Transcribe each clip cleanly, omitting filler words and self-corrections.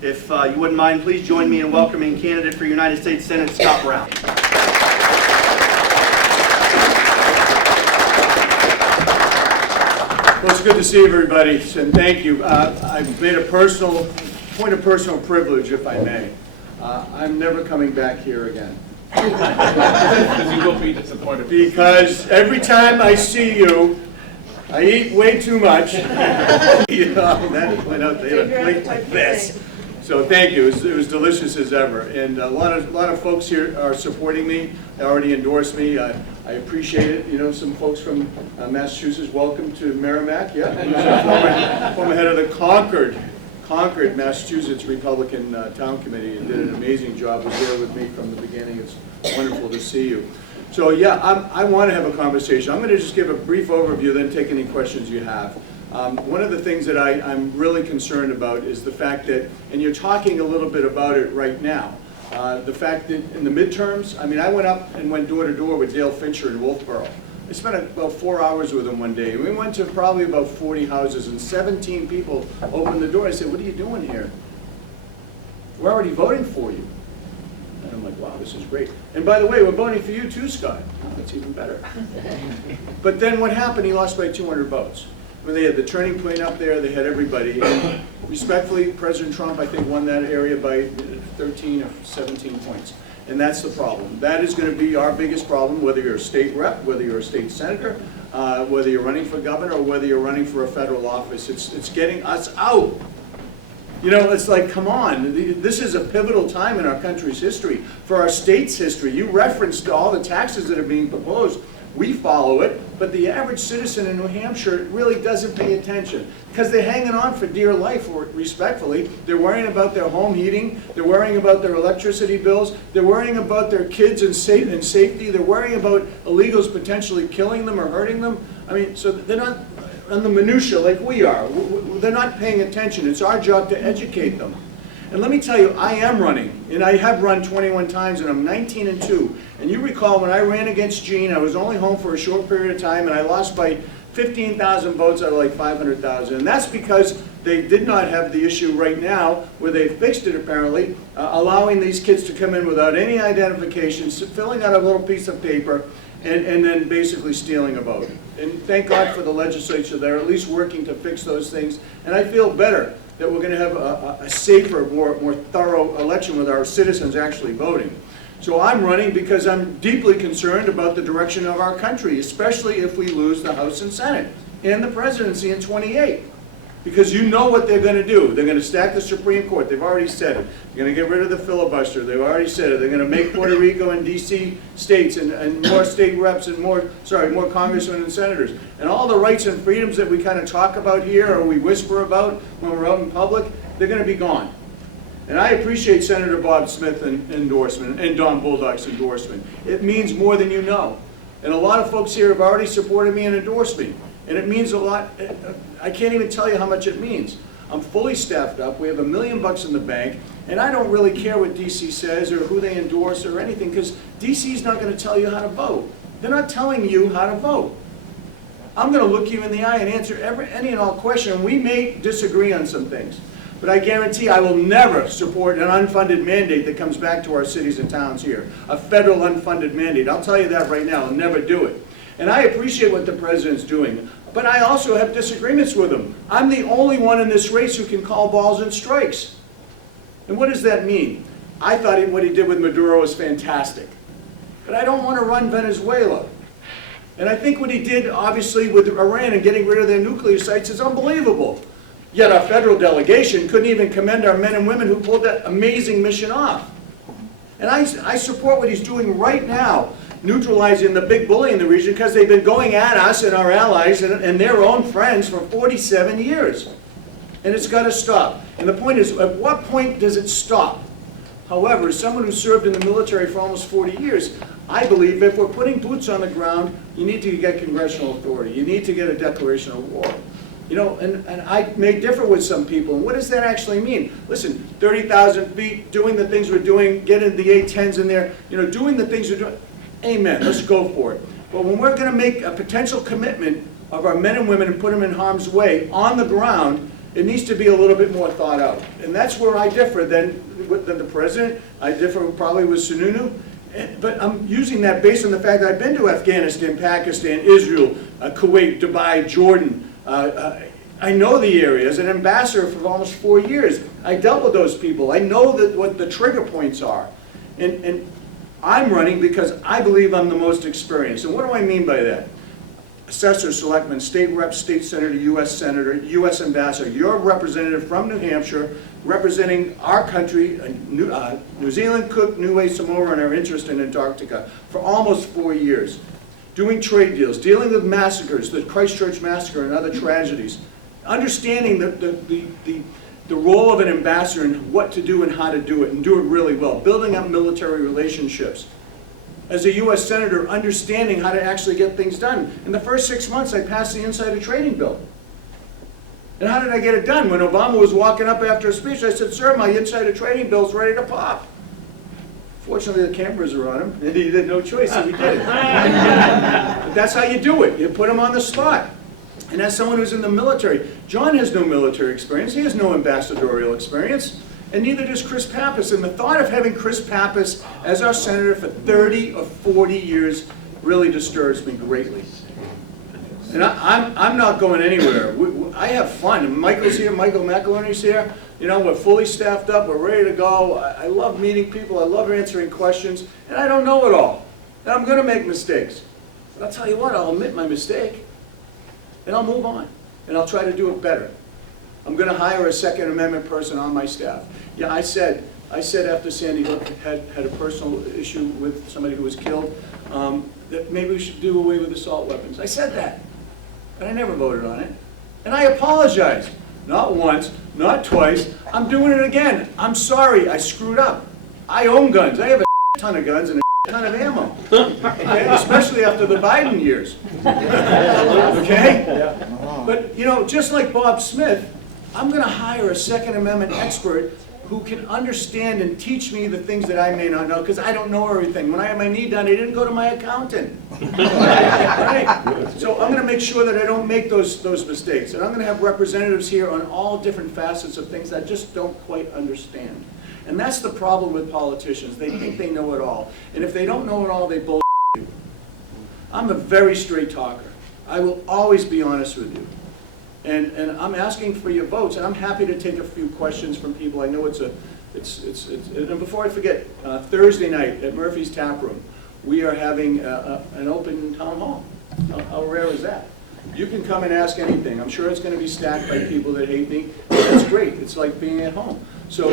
If you wouldn't mind, please join me in welcoming candidate for United States Senate, Scott Brown. Well, it's good to see everybody, and thank you. I've made a point of personal privilege, if I may. I'm never coming back here again. You will be disappointed. Because every time I see you, I eat way too much. You know, that went out there a plate like this. So thank you. It was delicious as ever, and a lot of folks here are supporting me. They already endorsed me. I appreciate it. You know, some folks from Massachusetts. Welcome to Merrimack. Yeah, former head of the Concord, Massachusetts Republican Town Committee, and did an amazing job. Was there with me from the beginning. It's wonderful to see you. So yeah, I want to have a conversation. I'm going to just give a brief overview, then take any questions you have. One of the things that I'm really concerned about is the fact that, and you're talking a little bit about it right now, the fact that in the midterms, I mean, I went up and went door to door with Dale Fincher in Wolfboro. I spent about 4 hours with him one day. We went to probably about 40 houses, and 17 people opened the door. I said, "What are you doing here? We're already voting for you." And I'm like, wow, this is great. And by the way, we're voting for you too, Scott. Oh, that's even better. But then what happened? He lost by 200 votes. When they had the turning point up there, they had everybody. And respectfully, President Trump, I think, won that area by 13 or 17 points. And that's the problem. That is going to be our biggest problem, whether you're a state rep, whether you're a state senator, whether you're running for governor, or whether you're running for a federal office. It's getting us out. You know, it's like, come on, this is a pivotal time in our country's history, for our state's history. You referenced all the taxes that are being proposed. We follow it, but the average citizen in New Hampshire really doesn't pay attention because they're hanging on for dear life, respectfully. They're worrying about their home heating. They're worrying about their electricity bills. They're worrying about their kids and safety. They're worrying about illegals potentially killing them or hurting them. I mean, so they're not on the minutia like we are. They're not paying attention. It's our job to educate them. And let me tell you, I am running, and I have run 21 times, and I'm 19-2. And you recall when I ran against Gene, I was only home for a short period of time, and I lost by 15,000 votes out of like 500,000. And that's because they did not have the issue right now, where they fixed it apparently, allowing these kids to come in without any identification, filling out a little piece of paper, and then basically stealing a vote. And thank God for the legislature. They're at least working to fix those things. And I feel better that we're going to have a safer, more thorough election with our citizens actually voting. So I'm running because I'm deeply concerned about the direction of our country, especially if we lose the House and Senate and the presidency in 28. Because you know what they're going to do. They're going to stack the Supreme Court. They've already said it. They're going to get rid of the filibuster. They've already said it. They're going to make Puerto Rico and D.C. states and more state reps and more congressmen and senators. And all the rights and freedoms that we kind of talk about here or we whisper about when we're out in public, they're going to be gone. And I appreciate Senator Bob Smith's endorsement and Don Bullock's endorsement. It means more than you know. And a lot of folks here have already supported me and endorsed me. And it means a lot. I can't even tell you how much it means. I'm fully staffed up. We have $1 million in the bank. And I don't really care what D.C. says or who they endorse or anything, because D.C.'s not going to tell you how to vote. They're not telling you how to vote. I'm going to look you in the eye and answer any and all questions. And we may disagree on some things. But I guarantee I will never support an unfunded mandate that comes back to our cities and towns here. A federal unfunded mandate. I'll tell you that right now. I'll never do it. And I appreciate what the president's doing. But I also have disagreements with him. I'm the only one in this race who can call balls and strikes. And what does that mean? I thought what he did with Maduro was fantastic. But I don't want to run Venezuela. And I think what he did, obviously, with Iran and getting rid of their nuclear sites is unbelievable. Yet our federal delegation couldn't even commend our men and women who pulled that amazing mission off. And I support what he's doing right now, neutralizing the big bully in the region, because they've been going at us and our allies and their own friends for 47 years. And it's got to stop. And the point is, at what point does it stop? However, as someone who served in the military for almost 40 years, I believe if we're putting boots on the ground, you need to get congressional authority. You need to get a declaration of war. You know, and I may differ with some people. And what does that actually mean? Listen, 30,000 feet, doing the things we're doing, getting the A-10s in there, you know, doing the things we're doing. Amen. Let's go for it. But when we're going to make a potential commitment of our men and women and put them in harm's way on the ground, It needs to be a little bit more thought out. And that's where I differ than the president. I differ probably with Sununu. But I'm using that based on the fact that I've been to Afghanistan, Pakistan, Israel, Kuwait, Dubai, Jordan. I know the area. As an ambassador for almost 4 years, I dealt with those people. I know what the trigger points are. And I'm running because I believe I'm the most experienced. And what do I mean by that? Assessor, selectman, state rep, state senator, U.S. senator, U.S. ambassador. You're a representative from New Hampshire representing our country, New Zealand, Cook, Niue, Samoa, and our interest in Antarctica for almost 4 years. Doing trade deals, dealing with massacres, the Christchurch massacre and other tragedies. Understanding the role of an ambassador and what to do and how to do it, and do it really well. Building up military relationships. As a U.S. Senator, understanding how to actually get things done. In the first 6 months, I passed the insider trading bill. And how did I get it done? When Obama was walking up after a speech, I said, sir, my insider trading bill's ready to pop. Fortunately, the cameras are on him, and he had no choice, so he did it. But that's how you do it. You put him on the spot. And as someone who's in the military, John has no military experience. He has no ambassadorial experience. And neither does Chris Pappas. And the thought of having Chris Pappas as our senator for 30 or 40 years really disturbs me greatly. And I'm not going anywhere. I have fun. And Michael's here, Michael McElhenney's here. You know, we're fully staffed up, we're ready to go. I love meeting people, I love answering questions, and I don't know it all. And I'm gonna make mistakes. But I'll tell you what, I'll admit my mistake, and I'll move on, and I'll try to do it better. I'm gonna hire a Second Amendment person on my staff. Yeah, I said after Sandy Hook had a personal issue with somebody who was killed, that maybe we should do away with assault weapons. I said that, but I never voted on it. And I apologized. Not once, not twice. I'm doing it again. I'm sorry, I screwed up. I own guns. I have a ton of guns and a ton of ammo. Okay? Especially after the Biden years. Okay? But, you know, just like Bob Smith, I'm going to hire a Second Amendment expert who can understand and teach me the things that I may not know, because I don't know everything. When I had my knee done, I didn't go to my accountant. Right? So I'm going to make sure that I don't make those mistakes. And I'm going to have representatives here on all different facets of things that I just don't quite understand. And that's the problem with politicians. They think they know it all. And if they don't know it all, they bullshit you. I'm a very straight talker. I will always be honest with you. And I'm asking for your votes, and I'm happy to take a few questions from people. I know and before I forget, Thursday night at Murphy's Tap Room, we are having an open town hall. How rare is that? You can come and ask anything. I'm sure it's going to be stacked by people that hate me. That's great. It's like being at home. So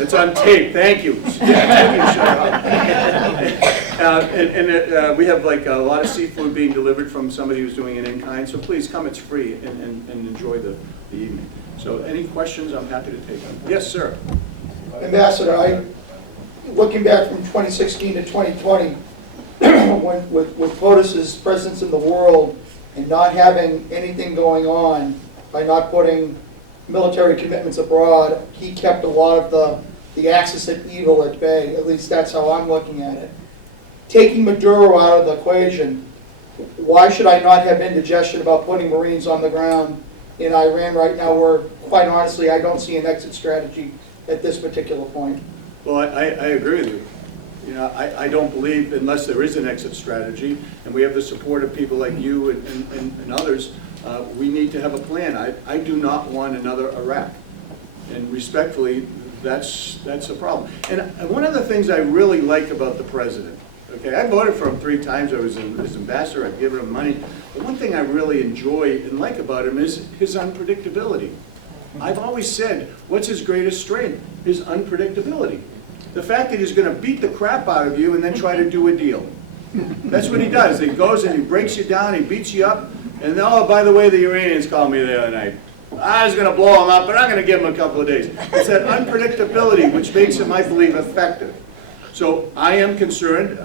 it's on tape. Thank you. We have like a lot of seafood being delivered from somebody who's doing it in kind. So please come. It's free and enjoy the evening. So any questions? I'm happy to take them. Yes, sir. Ambassador, looking back from 2016 to 2020, with POTUS's presence in the world and not having anything going on, by not putting military commitments abroad, he kept a lot of the axis of evil at bay. At least that's how I'm looking at it. Taking Maduro out of the equation, why should I not have indigestion about putting Marines on the ground in Iran right now, where, quite honestly, I don't see an exit strategy at this particular point? Well, I agree with you. You know, I don't believe, unless there is an exit strategy, and we have the support of people like you and others, we need to have a plan. I do not want another Iraq. And respectfully, that's a problem. And one of the things I really like about the president, okay, I voted for him 3 times. I was his ambassador. I've given him money. But one thing I really enjoy and like about him is his unpredictability. I've always said, what's his greatest strength? His unpredictability. The fact that he's going to beat the crap out of you and then try to do a deal. That's what he does. He goes and he breaks you down, he beats you up, and then, oh, by the way, the Iranians called me the other night. I was going to blow him up, but I'm going to give him a couple of days. It's that unpredictability which makes him, I believe, effective. So I am concerned.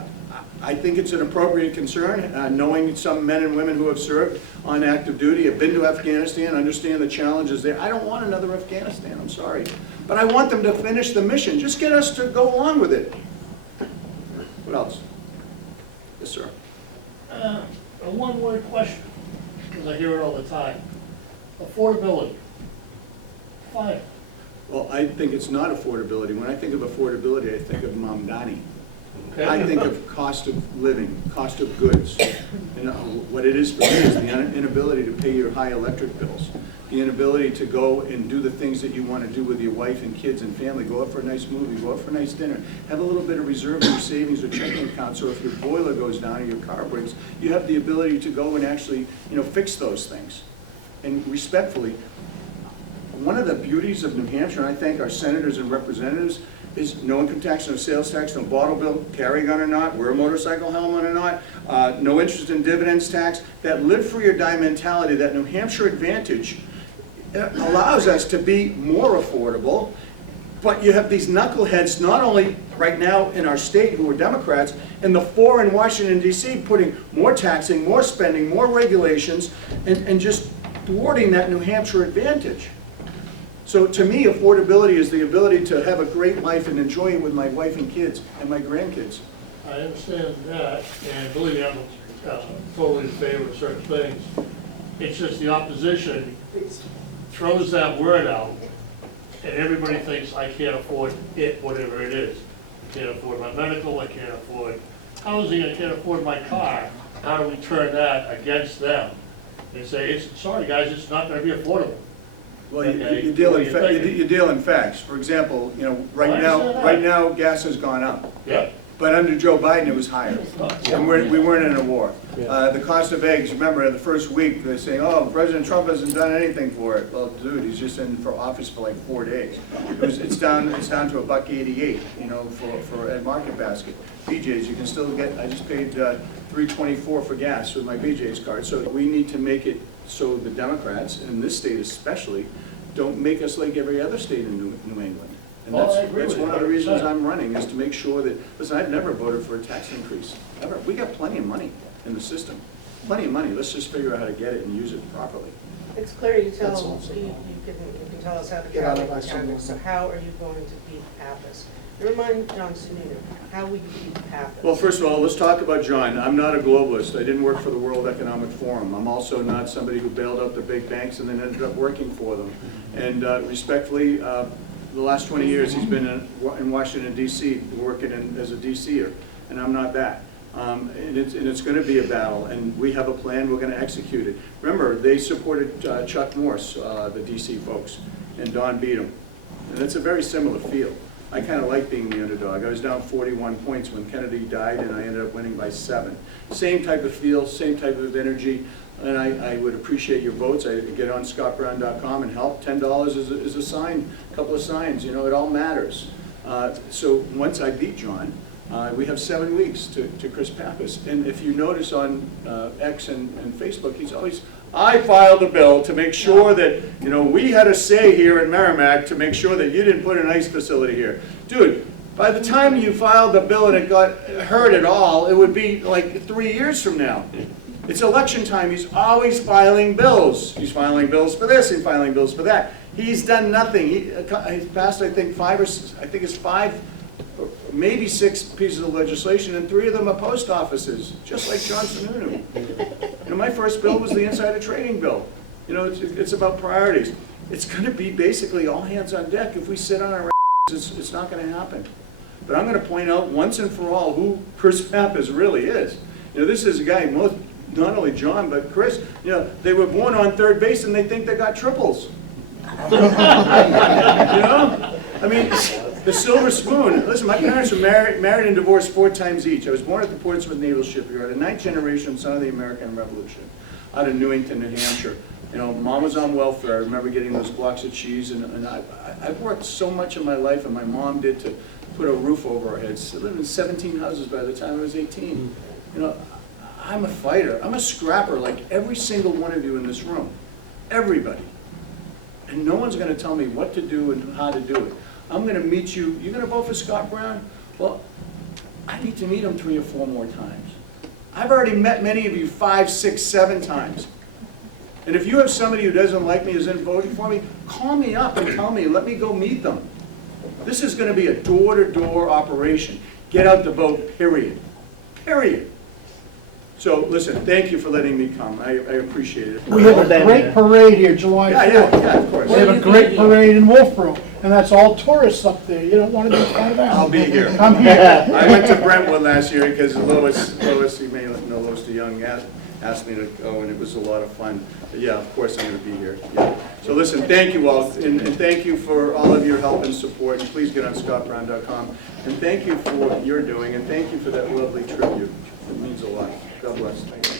I think it's an appropriate concern, knowing some men and women who have served on active duty, have been to Afghanistan, understand the challenges there. I don't want another Afghanistan, I'm sorry. But I want them to finish the mission. Just get us to go along with it. What else? Yes, sir. A one-word question. because I hear it all the time. Affordability. Fine. Well, I think it's not affordability. When I think of affordability, I think of Mamdani. Okay? I think of cost of living, cost of goods. And what it is for me is the inability to pay your high electric bills, the inability to go and do the things that you want to do with your wife and kids and family, go out for a nice movie, go out for a nice dinner, have a little bit of reserve in your savings or checking account, so if your boiler goes down or your car breaks, you have the ability to go and actually, fix those things. And respectfully, one of the beauties of New Hampshire, and I thank our senators and representatives, is no income tax, no sales tax, no bottle bill, carry a gun or not, wear a motorcycle helmet or not, no interest in dividends tax. That live free or die mentality, that New Hampshire advantage, allows us to be more affordable. But you have these knuckleheads, not only right now in our state who are Democrats, and the four in Washington, D.C., putting more taxing, more spending, more regulations, and just thwarting that New Hampshire advantage. So to me, affordability is the ability to have a great life and enjoy it with my wife and kids and my grandkids. I understand that, and believe me, I'm totally in favor of certain things. It's just the opposition throws that word out, and everybody thinks I can't afford it, whatever it is. I can't afford my medical, I can't afford housing, I can't afford my car. How do we turn that against them? They say, sorry guys, it's not gonna be affordable. Well, Okay. you deal in facts. For example, right now, gas has gone up. Yeah. But under Joe Biden, it was higher. And we weren't in a war. The cost of eggs, remember, in the first week, they're saying, oh, President Trump hasn't done anything for it. Well, dude, he's just in for office for like 4 days. It's down to $1.88, for at Market Basket. BJ's, you can still get, I just paid $3.24 for gas with my BJ's card. So we need to make it so the Democrats, in this state especially, don't make us like every other state in New England. And Oh, I agree that's with you, one of the reasons 100%. I'm running, is to make sure that, listen, I've never voted for a tax increase, ever. We got plenty of money in the system, plenty of money. Let's just figure out how to get it and use it properly. It's clear you That's tell, awesome. you can tell us how to Get out of travel my the topic, so zone. how are you going to beat Pappas? Remind John Sununu, how will you beat Pappas? Well, first of all, let's talk about John. I'm not a globalist. I didn't work for the World Economic Forum. I'm also not somebody who bailed out the big banks and then ended up working for them. And respectfully, the last 20 years he's been in Washington, D.C., working as a D.C.er, and I'm not that. And it's going to be a battle, and we have a plan, we're going to execute it. Remember, they supported Chuck Morse, the D.C. folks, and Don Beatum. And it's a very similar feel. I kind of like being the underdog. I was down 41 points when Kennedy died, and I ended up winning by 7. Same type of feel, same type of energy, and I would appreciate your votes. I get on scottbrown.com and help. $10 is a sign, a couple of signs. It all matters. So once I beat John, we have 7 weeks to Chris Pappas. And if you notice on X and Facebook, he's always, I filed a bill to make sure that, we had a say here in Merrimack to make sure that you didn't put an ICE facility here. Dude, by the time you filed the bill and it got heard at all, it would be like 3 years from now. It's election time. He's always filing bills. He's filing bills for this and filing bills for that. He's done nothing. He's passed, I think, 5, maybe 6 pieces of legislation, and 3 of them are post offices, just like John Sununu. My first bill was the insider trading bill. It's about priorities. It's going to be basically all hands on deck. If we sit on our it's not going to happen. But I'm going to point out once and for all who Chris Pappas really is. This is a guy, not only John, but Chris, they were born on third base and they think they got triples. I mean, the silver spoon. Listen, my parents were married and divorced 4 times each. I was born at the Portsmouth Naval Shipyard, a 9th generation son of the American Revolution, out of Newington, New Hampshire. Mom was on welfare. I remember getting those blocks of cheese, and I've worked so much in my life, and my mom did, to put a roof over our heads. I lived in 17 houses by the time I was 18. I'm a fighter. I'm a scrapper like every single one of you in this room. Everybody. And no one's going to tell me what to do and how to do it. I'm going to meet you. You're going to vote for Scott Brown? Well, I need to meet him 3 or 4 more times. I've already met many of you 5, 6, 7 times. And if you have somebody who doesn't like me, who's in voting for me, call me up and tell me. Let me go meet them. This is going to be a door-to-door operation. Get out to vote, period. Period. So, listen, thank you for letting me come. I appreciate it. We have a great parade here, July Yeah, 4th. yeah, of course. We have a great parade in Wolfboro, and that's all tourists up there. You don't want to be part of that. I'll be here. Come here. I went to Brentwood last year because Lois, you may know Lois DeYoung, asked me to go, and it was a lot of fun. But yeah, of course I'm going to be here. Yeah. So listen, thank you all, and thank you for all of your help and support. And please get on scottbrown.com. And thank you for what you're doing, and thank you for that lovely tribute. It means a lot. God bless.